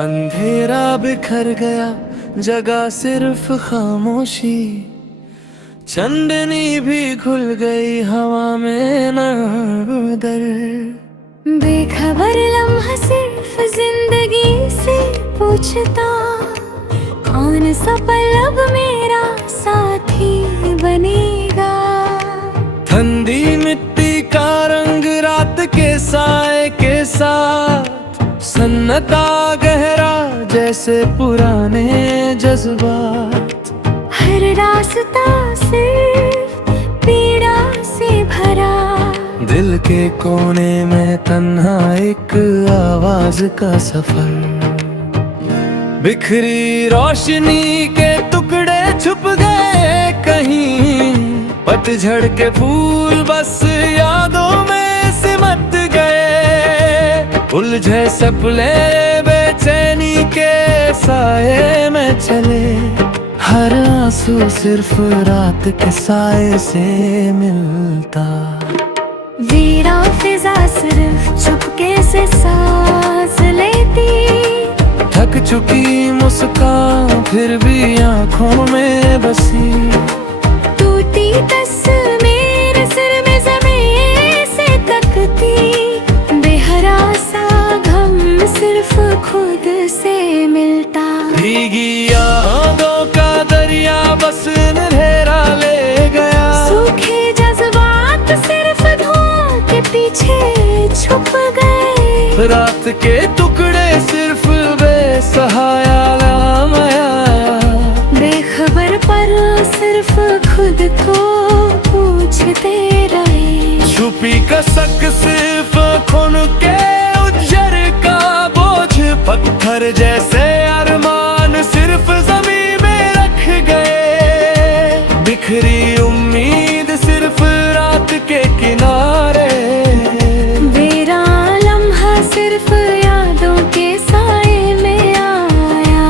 अंधेरा बिखर गया, जगह सिर्फ खामोशी। चंदनी भी घुल गई हवा में नरदर। बेखबर लम्हा सिर्फ जिंदगी से पूछता, कौन सा पल अब मेरा साथी बनेगा। ठंडी मिट्टी का रंग रात के साए के साथ, सन्नाटा गहरा जैसे पुराने जज्बात। हर रास्ता सिर्फ पीड़ा से भरा, दिल के कोने में तन्हा एक आवाज का सफर। बिखरी रोशनी के टुकड़े छुप गए कहीं, पतझड़ के फूल बस यादों में सिमट गए। उलझे सपने बेचैनी के साए में चले, हर आंसू सिर्फ रात के साए से मिलता। वीरा फिजा सिर्फ चुपके से सांस लेती, थक चुकी मुस्कान फिर भी आंखों में बसी। टूटी तस्वीर सिर में ज़मीन से तकती, बेहरासा गम सिर्फ खुद से मिलता। भीगी यादों का दरिया बस अंधेरा ले गया, सूखे जज्बात सिर्फ धुआं के पीछे छुप गए। रात के टुकड़े सिर्फ बेसहाया लामाया। बेखबर पर सिर्फ खुद को पूछते रहे, छुपी कसक सिर्फ खून के उज्जर का बोझ। पत्थर जैसे अरमान सिर्फ ज़मीन में रख गए, बिखरी उम्मीद सिर्फ रात के किनारे। मेरा लम्हा सिर्फ यादों के साए में आया।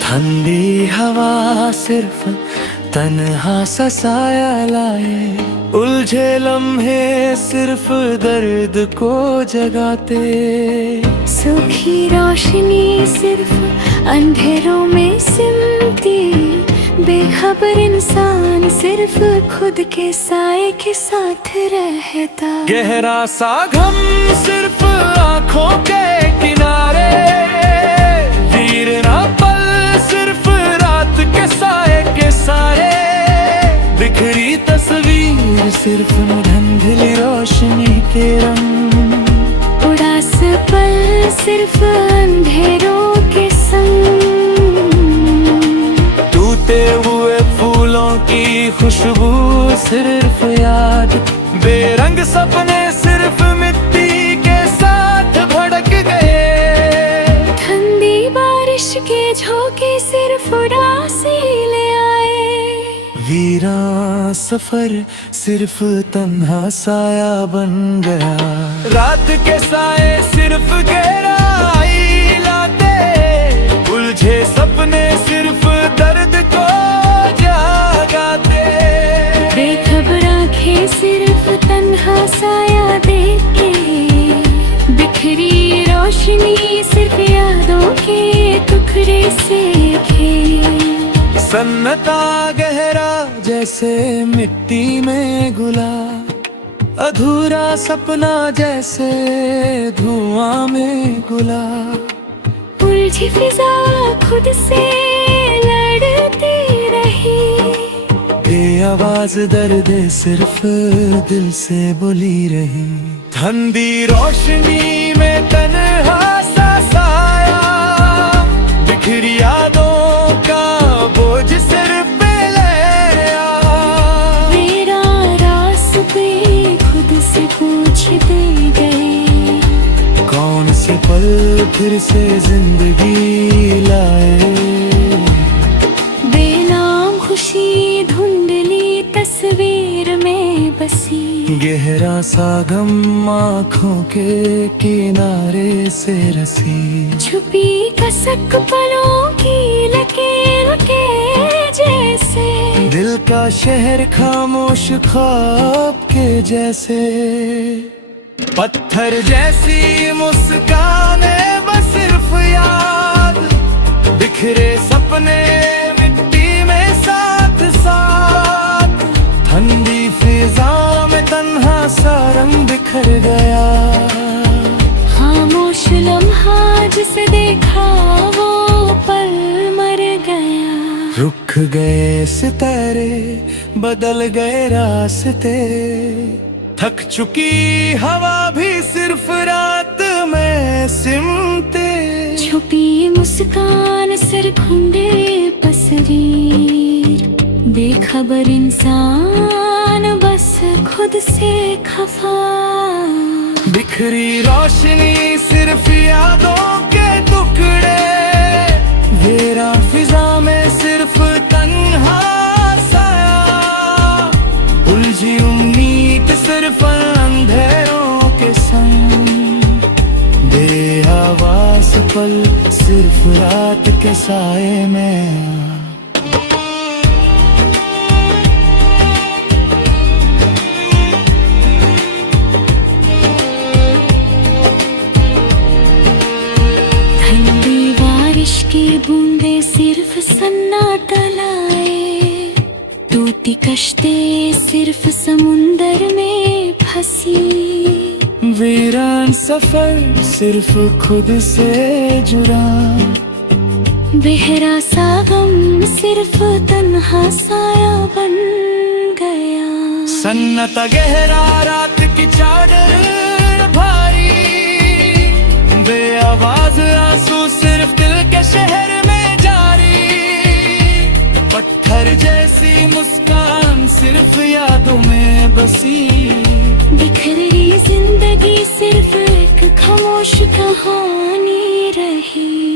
ठंडी हवा सिर्फ तन्हा सा साया लाए, उलझे लम्हे सिर्फ दर्द को जगाते। सूखी रोशनी सिर्फ अंधेरों में सिमटी, बेखबर इंसान सिर्फ खुद के साए के साथ रहता। गहरा सा गम सिर्फ आंखों के किनारे, वीर ना पल सिर्फ रात के साए के साए। बिखरी तस्वीर सिर्फ धुंधली रोशनी के रंग, उदास पल सिर्फ अंधेरों के संग। टूटे हुए फूलों की खुशबू सिर्फ याद, बेरंग सपने सिर्फ मिट्टी के साथ भड़क गए। ठंडी बारिश के झोंके सिर्फ उदासी ले आए। वीरा सफर सिर्फ तन्हा साया बन गया, रात के साए सिर्फ गहराई लाते। उलझे सपने सिर्फ दर्द को जगाते। बेखबर आंखें सिर्फ तन्हा साया देखे, बिखरी रोशनी सिर्फ यादों के टुकड़े से खे। सन्नाटा गहरा जैसे मिट्टी में घुला, अधूरा सपना जैसे धुआं में घुला। उलझी फिजा खुद से लड़ती रही, बेआवाज दर्द सिर्फ दिल से बोली रही। ठंडी रोशनी में तन्हा सा साया, बिखरी यादों का बोझ सिर पे ले आया। मेरा रास्ते खुद से पूछते गए, कौन से पल फिर से जिंदगी लाए। बेनाम खुशी धुंधली तस्वीर में बसी, गहरा सा गम आँखों के किनारे से रसी। छुपी कसक पलों की लकीर के जैसे, दिल का शहर खामोश ख्वाब के जैसे। पत्थर जैसी मुस्काने बस सिर्फ याद, बिखरे सपने मिट्टी में साथ साथ। ठंडी फिजा में तन्हा सा रंग बिखर गया। खामोश लम्हा जिसे देखा वो पल मर गया। रुक गए सितारे, बदल गए रास्ते, थक चुकी हवा भी सिर्फ रात में सिमटे। छुपी मुस्कान सिर घुंडे तस्वीर, बेखबर इंसान बस खुद से खफा। बिखरी रोशनी सिर्फ यादों के टुकड़े, वेरा फिजा में सिर्फ तन्हा साया। उलझी उम्मीद सिर्फ अंधेरों के संग, बेआवाज़ पल सिर्फ रात के साए में। की बूंदे सिर्फ सन्नाटा लाए, टूटी कश्ते सिर्फ समुंदर में फंसी। वीरान सफर सिर्फ खुद से जुड़ा, बेहरा सा गम सिर्फ तन्हा साया बन गया। सन्नता गहरा रात की चादर भारी, बेआवाज आंसू सिर्फ दिल के शहर में जारी। पत्थर जैसी मुस्कान सिर्फ यादों में बसी, बिखरी जिंदगी सिर्फ एक खामोश कहानी रही।